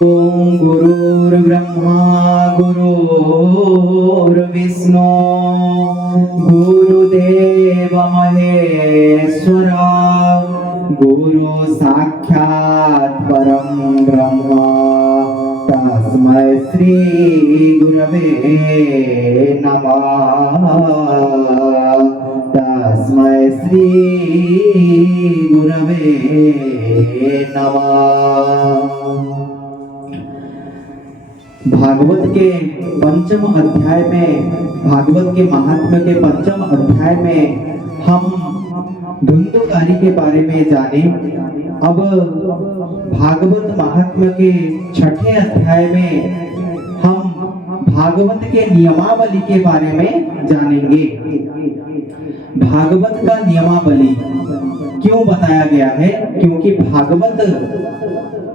ओम गुरुर्ब्रह्मा गुरुर्विष्णु गुरुदेव महेश्वर गुरु साक्षात् परम ब्रह्म तस्मै श्री गुरवे नमः। तस्मै श्री गुरवे नमः। भागवत के पंचम अध्याय में, भागवत के महात्म्य के पंचम अध्याय में हम धुंधुकारी के बारे में जाने। अब भागवत महात्म्य के छठे अध्याय में हम भागवत के नियमावली के बारे में जानेंगे। भागवत का नियमावली क्यों बताया गया है? क्योंकि भागवत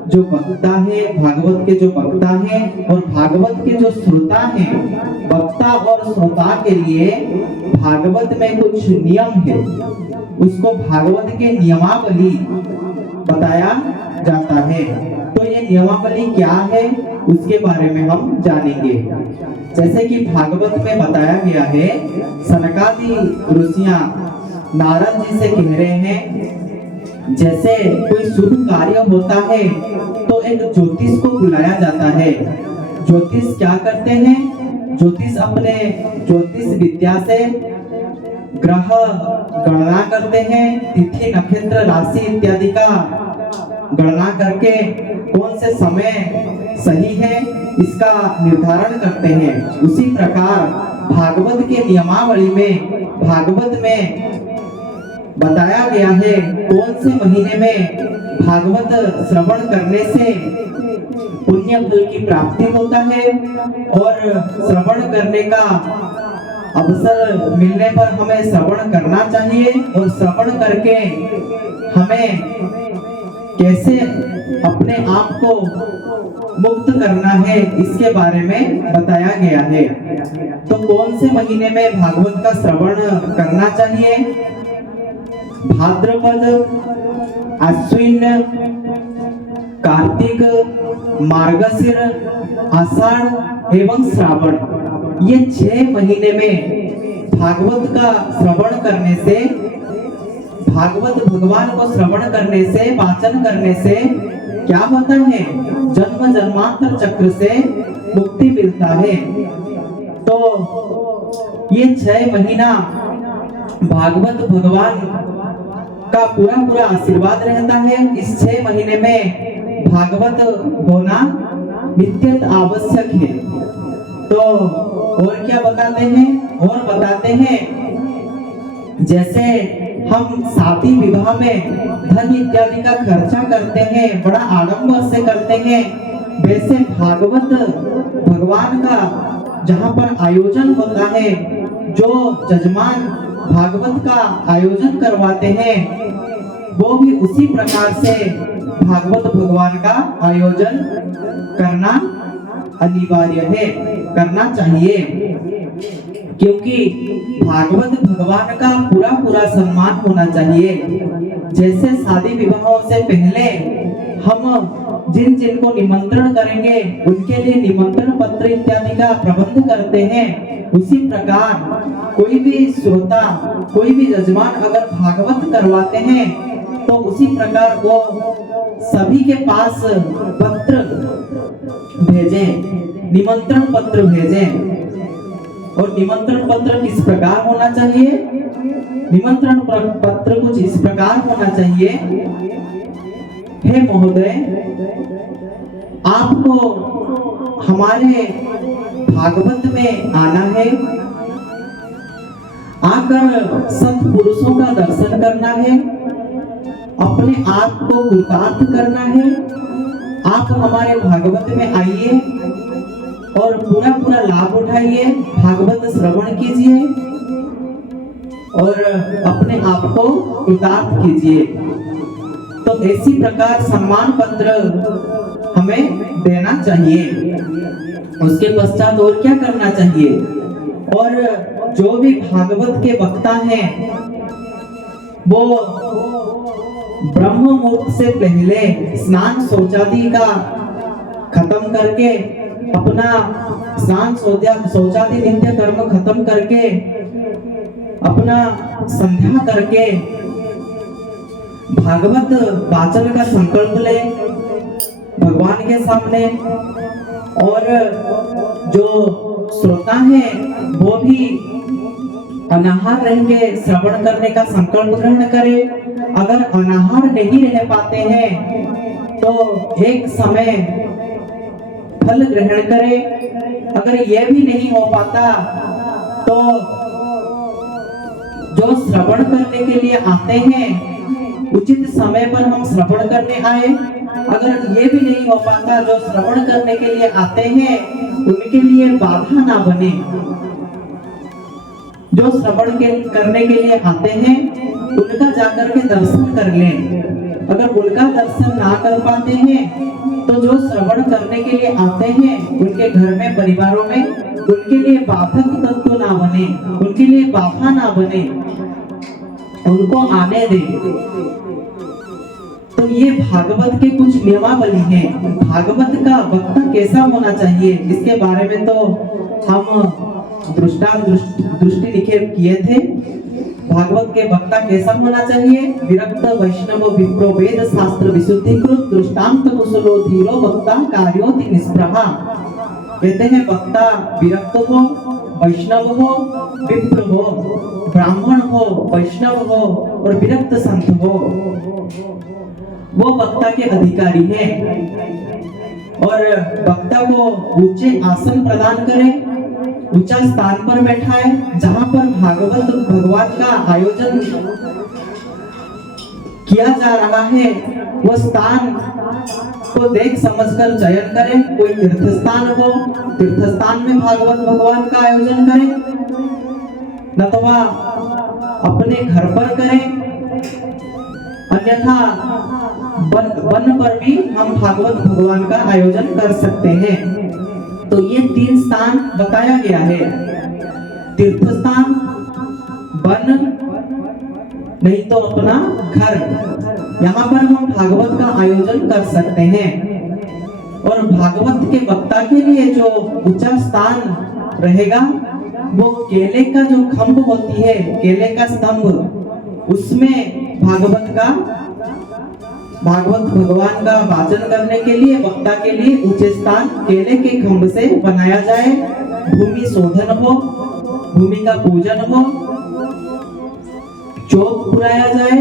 जो वक्ता है, भागवत के जो वक्ता है और भागवत के जो श्रोता हैं, वक्ता और श्रोता के लिए भागवत में कुछ नियम है, उसको भागवत के नियमावली बताया जाता है। तो ये नियमावली क्या है उसके बारे में हम जानेंगे। जैसे कि भागवत में बताया गया है, सनकादि ऋषियां नारद जी से कह रहे हैं, जैसे कोई शुभ कार्य होता है तो एक ज्योतिष को बुलाया जाता है। ज्योतिष क्या करते हैं? ज्योतिष अपने ज्योतिष विद्या से ग्रह गणना करते हैं, तिथि नक्षत्र राशि इत्यादि का गणना करके कौन से समय सही है इसका निर्धारण करते हैं। उसी प्रकार भागवत के नियमावली में, भागवत में बताया गया है कौन से महीने में भागवत श्रवण करने से पुण्य फल की प्राप्ति होता है और श्रवण करने का अवसर मिलने पर हमें श्रवण करना चाहिए और श्रवण करके हमें कैसे अपने आप को मुक्त करना है इसके बारे में बताया गया है। तो कौन से महीने में भागवत का श्रवण करना चाहिए? भाद्रपद, अश्विन, कार्तिक, मार्गशीर, आषाढ़ एवं श्रावण, ये 6 महीने में भागवत का श्रवण करने से, भागवत भगवान को श्रवण करने से, वाचन करने से क्या होता है? जन्म जन्मांतर चक्र से मुक्ति मिलता है। तो ये 6 महीना भागवत भगवान का पूरा आशीर्वाद रहता है। इस 6 महीने में भागवत होना नित्यंत आवश्यक है। तो और क्या बताते हैं? और बताते हैं जैसे हम शादी विवाह में धन इत्यादि का खर्चा करते हैं, बड़ा आडंबर से करते हैं, वैसे भागवत भगवान का जहाँ पर आयोजन होता है, जो जजमान भागवत का आयोजन करवाते हैं, वो भी उसी प्रकार से भागवत भगवान का आयोजन करना अनिवार्य है, करना चाहिए। क्योंकि भागवत भगवान का पूरा सम्मान होना चाहिए। जैसे शादी विवाहों से पहले हम जिन को निमंत्रण करेंगे उनके लिए निमंत्रण पत्र इत्यादि का प्रबंध करते हैं, उसी प्रकार कोई भी श्रोता, कोई भी यजमान अगर भागवत करवाते हैं तो उसी प्रकार वो सभी के पास पत्र भेजें, निमंत्रण पत्र भेजें। और निमंत्रण पत्र किस प्रकार होना चाहिए? निमंत्रण पत्र कुछ इस प्रकार होना चाहिए, हे महोदय, आपको हमारे भागवत में आना है, आकर सत्पुरुषों का दर्शन करना है, अपने आप को कृतार्थ करना है। आप हमारे भागवत में आइए और पूरा लाभ उठाइए, भागवत श्रवण कीजिए और अपने आप को कृतार्थ कीजिए। तो इसी प्रकार सम्मान पत्र हमें देना चाहिए। उसके पश्चात और क्या करना चाहिए? और जो भी भागवत के वक्ता हैं वो ब्रह्म मुहूर्त से पहले स्नान शौचादि का खत्म करके, अपना स्नान शौचादि नित्य कर्म खत्म करके, अपना संध्या करके भागवत वाचन का संकल्प ले भगवान के सामने। और जो श्रोता है वो भी अनाहार रह के श्रवण करने का संकल्प ग्रहण करे। अगर अनाहार नहीं रह पाते हैं तो एक समय फल ग्रहण करे। अगर यह भी नहीं हो पाता तो जो श्रवण करने के लिए आते हैं उचित समय पर हम श्रवण करने आए। अगर ये भी नहीं हो पाता, जो श्रवण करने के लिए आते हैं उनके लिए बाधा ना बने। जो श्रवण करने के लिए आते हैं उनका जाकर के दर्शन कर लें। अगर उनका दर्शन ना कर पाते हैं तो जो श्रवण करने के लिए आते हैं उनके घर में, परिवारों में उनके लिए बाधक तत्व ना बने, उनके लिए बाधा ना बने, उनको आने दें। तो ये भागवत के कुछ नियमावली हैं। भागवत का वक्ता कैसा होना चाहिए इसके बारे में तो हम दृष्टि निक्षेप किए थे। भागवत के वक्ता कैसा होना चाहिए? विरक्त वैष्णव विप्रो वेद शास्त्र विशुद्धिकृत दृष्टांत कुशलो धीरो वक्ता कार्योति निष्प्रहा। कहते हैं वक्ता विरक्त हो, वैष्णव हो, विप्र हो, ब्राह्मण हो, वैष्णव हो और विरक्त संत हो, वो वक्ता के अधिकारी हैं। और वक्ता को ऊंचे आसन प्रदान करें, ऊंचा स्थान पर बैठाए, जहां पर भागवत भगवान का आयोजन किया जा रहा है वो स्थान को देख समझकर चयन करें। कोई तीर्थ स्थान हो, तीर्थ स्थान में भागवत भगवान का आयोजन करें, नतवा अपने घर पर करें, अन्यथा वन पर भी हम भागवत भगवान का आयोजन कर सकते हैं। तो ये 3 स्थान बताया गया है, तीर्थ स्थान, वन, नहीं तो अपना घर। यहाँ पर हम भागवत का आयोजन कर सकते हैं। और भागवत के वक्ता के लिए जो ऊंचा स्थान रहेगा वो केले का जो खंभ होती है, केले का स्तंभ, उसमें भागवत भगवान का वाचन करने के लिए वक्ता के लिए ऊंचे स्थान केले के खंभ से बनाया जाए। भूमि शोधन हो, भूमि का पूजन हो, चौक पुराया जाए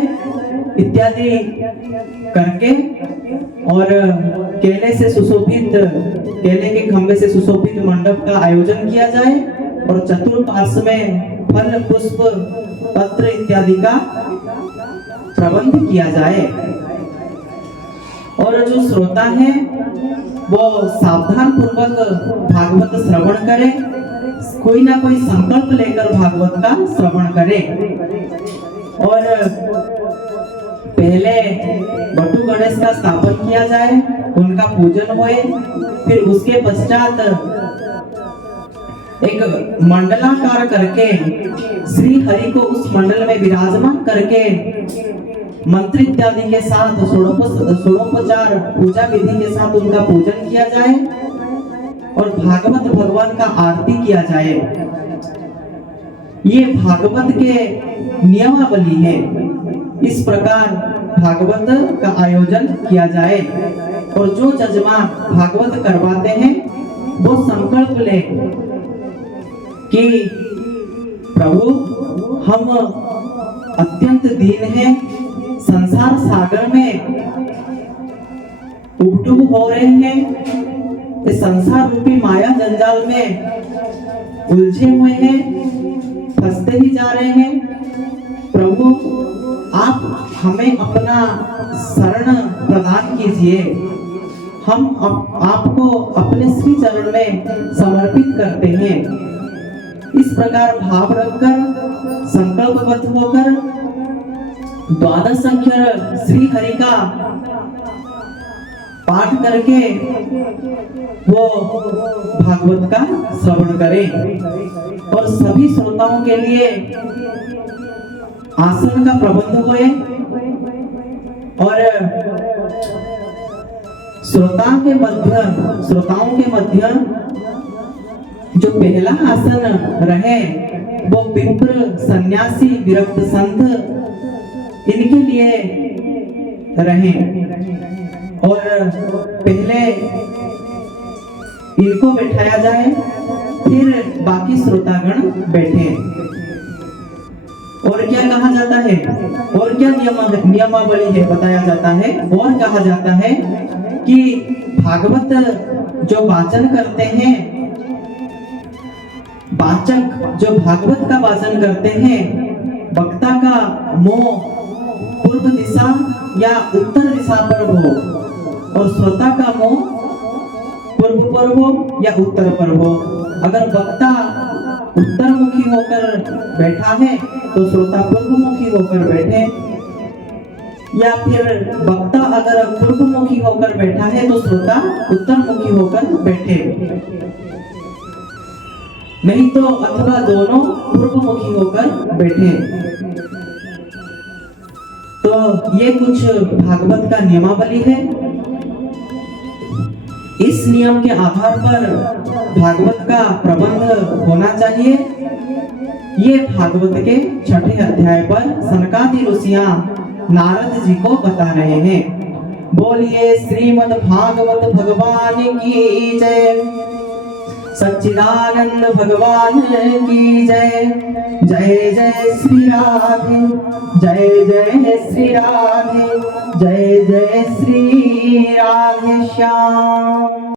इत्यादि करके, और केले के खंभे से सुशोभित मंडप का आयोजन किया जाए और चतुर्पार्श्व में फल, पुष्प, पत्र इत्यादि का प्रबंध किया जाए। और जो श्रोता है वो सावधान पूर्वक भागवत श्रवण करे, कोई ना कोई संकल्प लेकर भागवत का श्रवण करे। और पहले बटु गणेश का स्थापन किया जाए, उनका पूजन होए, फिर उसके पश्चात एक मंडलाकार करके श्री हरि को उस मंडल में विराजमान करके मंत्र इत्यादि के साथ षोडोपचार पूजा विधि के साथ उनका पूजन किया जाए और भागवत भगवान का आरती किया जाए। ये भागवत के नियमावली है। इस प्रकार भागवत का आयोजन किया जाए और जो जजमान भागवत करवाते हैं वो संकल्प ले कि प्रभु हम अत्यंत दीन हैं, संसार सागर में उबटुब हो रहे हैं, इस संसार रूपी माया जंजाल में उलझे हुए हैं, फंसते ही जा रहे हैं। प्रभु आप हमें अपना शरण प्रदान कीजिए, हम आपको अपने श्री चरण में समर्पित करते हैं। इस प्रकार भाव रखकर संकल्पबद्ध होकर द्वादश अक्षर श्री हरि का पाठ करके वो भागवत का श्रवण करें। और सभी श्रोताओं के लिए आसन का प्रबंध होए और श्रोताओं के मध्य जो पहला आसन रहे वो विप्र, सन्यासी, विरक्त संत इनके लिए रहे और पहले इनको बैठाया जाए, फिर बाकी श्रोतागण बैठे। और क्या कहा जाता है, और क्या नियमावली है बताया जाता है। और कहा जाता है कि भागवत जो वाचन करते हैं, वाचक जो भागवत का वाचन करते हैं, वक्ता का मुंह पूर्व दिशा या उत्तर दिशा पर हो और श्रोता का मुंह पूर्व पर हो या उत्तर पर हो। अगर वक्ता उत्तर मुखी होकर बैठा है तो श्रोता पूर्व मुखी होकर बैठे, या फिर वक्ता अगर पूर्व मुखी होकर बैठा है तो श्रोता उत्तर मुखी होकर बैठे, नहीं तो अथवा दोनों पूर्व मुखी होकर बैठे। तो ये कुछ भागवत का नियमावली है। इस नियम के आधार पर भागवत का प्रबंध होना चाहिए। ये भागवत के 6ठे अध्याय पर सनकादि ऋषियां नारद जी को बता रहे हैं। बोलिए श्रीमद् भागवत भगवान की जय, सच्चिदानंद भगवान की जय। जय जय श्री राधे, जय जय श्री राधे, जय जय श्री राधे श्याम।